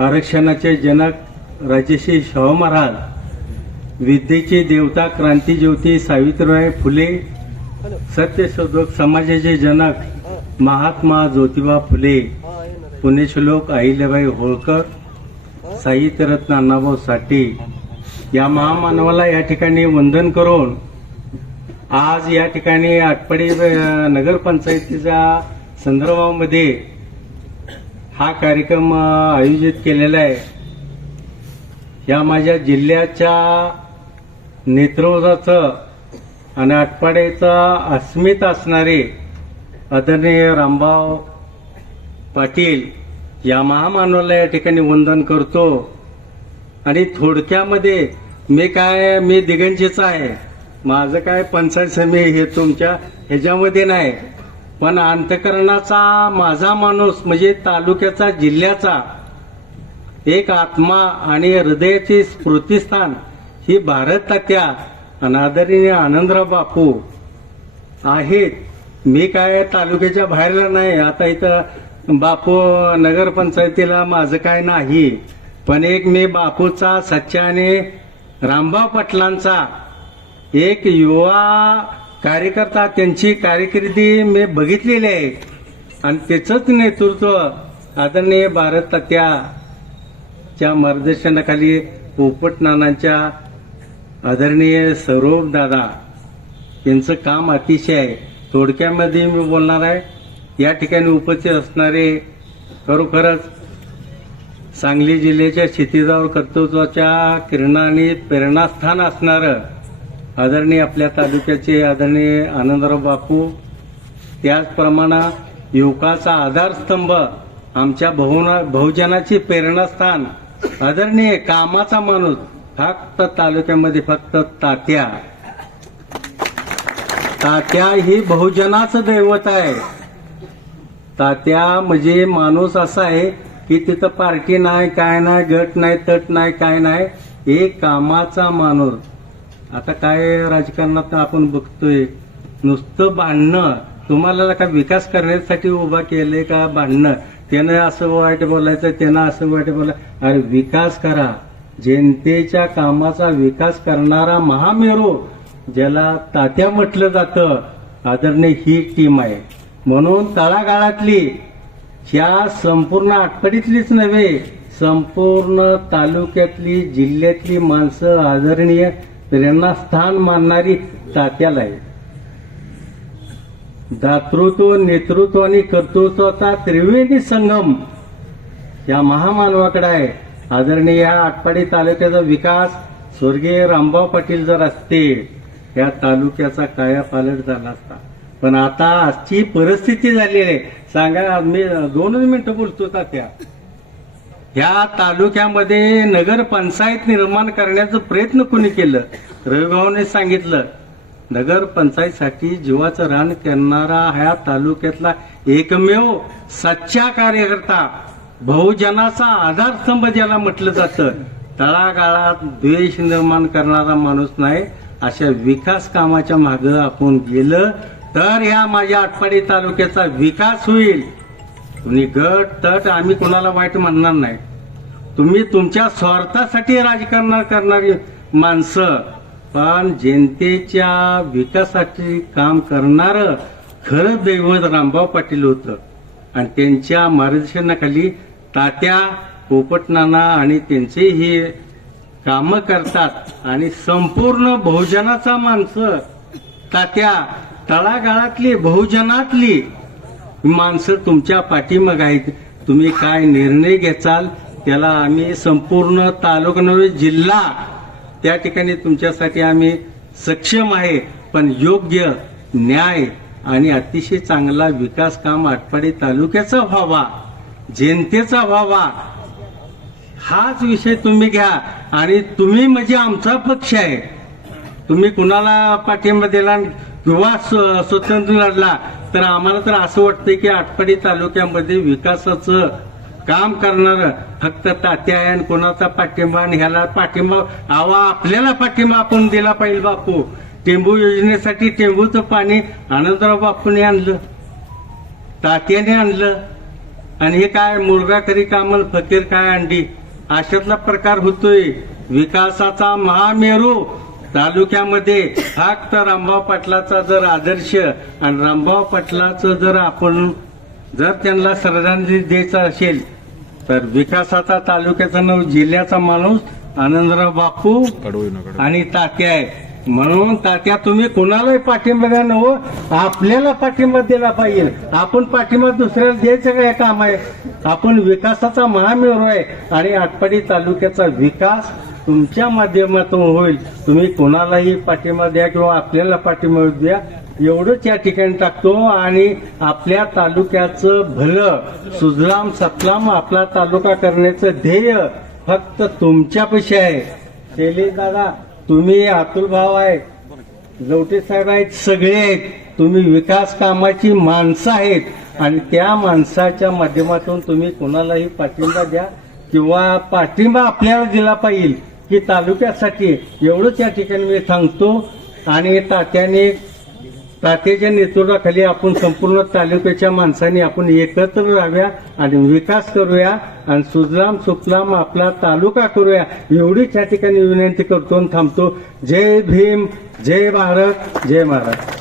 आरक्षणाचे जनक राजश्री शाहू महाराज विद्येची देवता क्रांतीज्योती सावित्रीबाई फुले सत्यशोधक समाजाचे जनक महात्मा ज्योतिबा फुले पुण्यश्लोक अहिल्याबाई होळकर साहित्यरत्न अण्णाभाऊ साठे. या महामानवाला या ठिकाणी वंदन करून आज या ठिकाणी आटपाडी नगरपंचायतीच्या संदर्भामध्ये हा कार्यक्रम आयोजित केलेला आहे. या माझ्या जिल्ह्याच्या नेतृत्वाचं आणि आटपाड्याचं अस्मित असणारे आदरणीय रामभाव पाटील या महामानवाला या ठिकाणी वंदन करतो. आणि थोडक्यामध्ये मी काय मी दिगंजीचा आहे. माझं काय पंचायत समिती हे तुमच्या ह्याच्यामध्ये नाही. पण अंतकरणाचा माझा माणूस म्हणजे तालुक्याचा जिल्ह्याचा एक आत्मा आणि हृदयाची स्मृतीस्थान ही भारत तात्या आणि आनंदराव बापू आहेत. मी काय तालुक्याच्या बाहेरला नाही आता इथं बापू नगरपंचायतीला माझं काय नाही. पण एक मी बापूचा सच्चाने आणि रामभाऊ पाटलांचा एक युवा कार्यकर्ता त्यांची कारकिर्दी मी बघितलेली आहे. आणि त्याचंच नेतृत्व आदरणीय भारत तात्याच्या मार्गदर्शनाखाली पोपट नानांच्या आदरणीय सौरभ दादा यांचं काम अतिशय आहे. थोडक्यामध्ये मी बोलणार आहे या ठिकाणी उपस्थित असणारे खरोखरच सांगली जिल्ह्याच्या क्षितिजावर कर्तृत्वाच्या किरणाने प्रेरणास्थान असणारं आदरणीय आपल्या तालुक्याचे आदरणीय आनंदराव बापू त्याचप्रमाणे युवकाचा आधारस्तंभ आमच्या बहुना बहुजनाची प्रेरणास्थान आदरणीय कामाचा माणूस फक्त तालुक्यामध्ये फक्त तात्या. तात्या ही बहुजनाचं दैवत आहे. तात्या म्हणजे माणूस असा आहे की तिथं पार्टी नाही काय नाही गट नाही तट नाही काय नाही एक कामाचा माणूस. आता काय राजकारणात आपण बघतोय नुसतं भांडणं. तुम्हाला का विकास करण्यासाठी उभा केले का भांडणं? त्यानं असं वाईट बोलायचं त्यानं असं वाईट बोलायचं. अरे विकास करा. जनतेच्या कामाचा विकास करणारा महामेरू ज्याला तात्या म्हटलं जातं आदरणीय ही टीम आहे. म्हणून तळागाळातली ह्या संपूर्ण आटपडीतलीच नव्हे संपूर्ण तालुक्यातली जिल्ह्यातली माणसं आदरणीय प्रेरणास्थान मानणारी तात्याला आहे. दातृत्व नेतृत्व आणि कर्तृत्वाचा त्रिवेणी संगम या महामानवाकडे आहे. आदरणीय या आटपाडी तालुक्याचा विकास स्वर्गीय रामभाऊ पाटील जर असते या तालुक्याचा कायापालट झाला असता. पण आता आजची परिस्थिती झालेली आहे. सांगा मी दोनच मिनिटं बोलतो त्या ह्या तालुक्यामध्ये नगर पंचायत निर्माण करण्याचा प्रयत्न कोणी केलं? रविभाऊने सांगितलं नगर पंचायतसाठी जीवाचं रान करणारा ह्या तालुक्यातला एकमेव सच्चा कार्यकर्ता बहुजनाचा आधारस्तंभ ज्याला म्हटलं जातं तळागाळात द्वेष निर्माण करणारा माणूस नाही अशा विकास कामाच्या मागं आपण गेलं तर ह्या माझ्या आटपाडी तालुक्याचा विकास होईल. तुम्ही गट तट आम्ही कोणाला वाईट म्हणणार नाही. तुम्ही तुमच्या स्वार्थासाठी राजकारण करणारी माणसं पण जनतेच्या विकासासाठी काम करणारं खरं दैवत रामभाऊ पाटील होतं. आणि त्यांच्या मार्गदर्शनाखाली तात्या पोपटनाना आणि त्यांचे हे कामं करतात आणि संपूर्ण बहुजनाचा माणसं तात्या तळागाळातली बहुजनातली माणसं तुमच्या पाठीमाग आहेत. तुम्ही काय निर्णय घेचाल त्याला आम्ही संपूर्ण तालुका नव्हे जिल्हा त्या ठिकाणी तुमच्यासाठी आम्ही सक्षम आहे. पण योग्य न्याय आणि अतिशय चांगला विकास काम आटपाडी तालुक्याचा व्हावा जनतेचा व्हावा. हाच विषय तुम्ही घ्या आणि तुम्ही म्हणजे आमचा पक्ष आहे. तुम्ही कुणाला पाठिंबा दिला किंवा स्व- स्वतंत्र लढला. तर आम्हाला तर असं वाटतंय की आटपाडी तालुक्यामध्ये विकासाचं काम करणार फक्त तात्या आहे आणि कोणाचा पाठिंबा आणि ह्याला पाठिंबा आवा आपल्याला पाठिंबा आपण दिला पाहिजे बापू. टेंबू योजनेसाठी टेंबूचं पाणी आनंदराव बापूने आणलं. तात्याने आणलं. आणि हे काय मुलगा करी कामल फकीर काय अंडी? अशातला प्रकार होतोय. विकासाचा महामेरू. तालुक्यामध्ये फक्त रामभाऊ पाटलाचा जर आदर्श आणि रामभाऊ पाटलाचं जर आपण जर त्यांना श्रद्धांजली द्यायचं असेल तर विकासाचा तालुक्याचा नव जिल्ह्याचा माणूस आनंदराव बापू आणि तात्या आहे. म्हणून तात्या तुम्ही कुणालाही पाठिंबा द्या नव आपल्याला पाठिंबा दिला पाहिजे. आपण पाठिंबा दुसऱ्याला द्यायचं काय काम आहे? आपण विकासाचा महामेरू आहे. आणि आटपाडी तालुक्याचा विकास तुमच्या माध्यमातून होईल. तुम्ही कोणालाही पाठिंबा द्या किंवा आपल्याला पाठिंबा द्या. एवढंच या ठिकाणी टाकतो आणि आपल्या तालुक्याचं भलं सुजलाम सतलाम आपला तालुका करण्याचं ध्येय फक्त तुमच्यापाशी आहे. शैलेश दादा तुम्ही अतुल भाव आहे. लवटे साहेब आहेत सगळे आहेत. तुम्ही विकास कामाची माणसं आहेत. आणि त्या माणसाच्या माध्यमातून तुम्ही कोणालाही पाठिंबा द्या किंवा पाठिंबा आपल्याला दिला पाहिजे. की तालुक्यासाठी एवढंच या ठिकाणी मी सांगतो. आणि तात्याने तात्याच्या नेतृत्वाखाली आपण संपूर्ण तालुक्याच्या माणसांनी आपण एकत्र राहाव्या आणि विकास करूया आणि सुजलाम सुफलाम आपला तालुका करूया. एवढीच या ठिकाणी विनंती करतो आणि थांबतो. जय भीम जय भारत जय महाराज